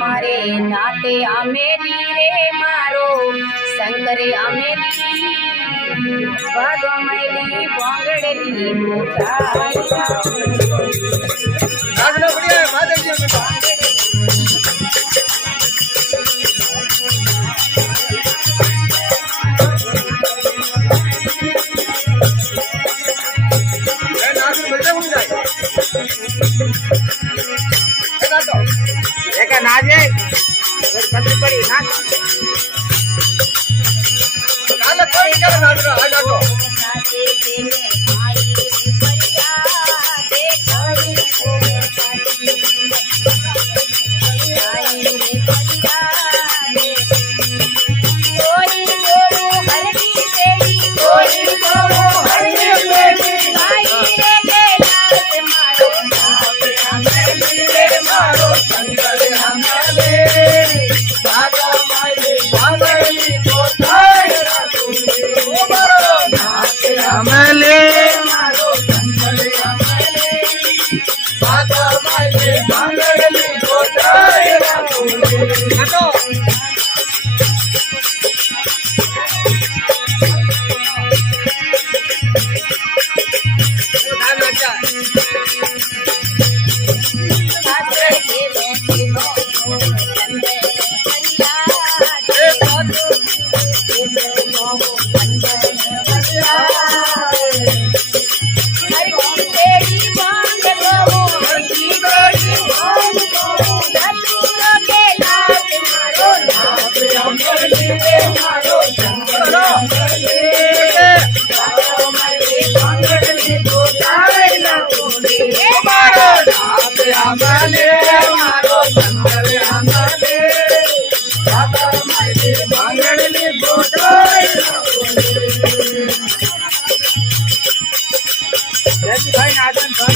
मारे नाते अमेली रे मारो शंकरे अमेली भगमली बोंगड़ली नाजे पत्री पड़ी ना काला कोई कर ना आ जाओ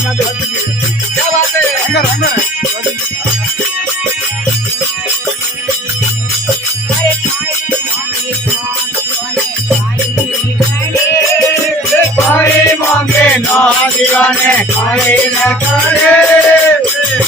क्या बात है मांगे ना दीवाने खाए न करे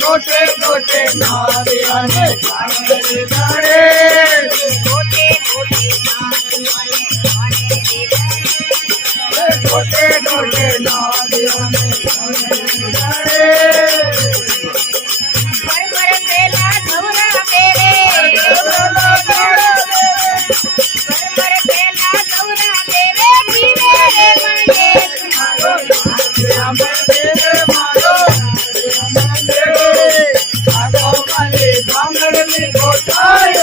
गोटे गोटे नारियाने खाने रे गाड़े गोटे गोटे नारियाने खाने रे गाड़े गोटे गोटे नारियाने खाने रे गाड़े पर पर पेला धौरा मेरे पर पर पेला धौरा मेरे पीने रे मांगे मारो नारिया मेरे मारो गोटाय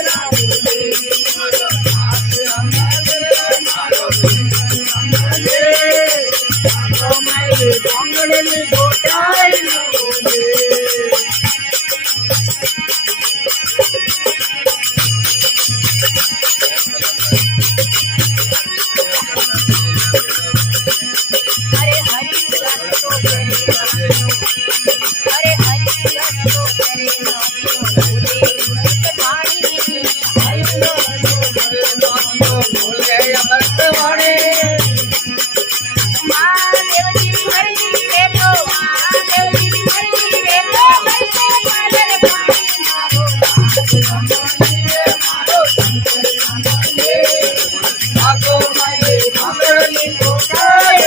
अरे हरि रस्तो करे नव्यो अरे हरि रस्तो करे नव्यो भूले अमृत वाणी हरि रस्तो करे नव्यो भूले अमृत वाणी महादेव जी मर्जी रे तो महादेव जी मर्जी रे तो वैसे पागल पानी मारो मारो आगो माये मंगली कोटाय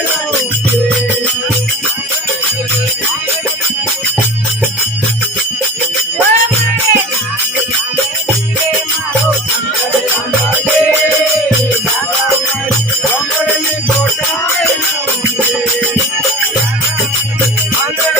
मंगली कोटाय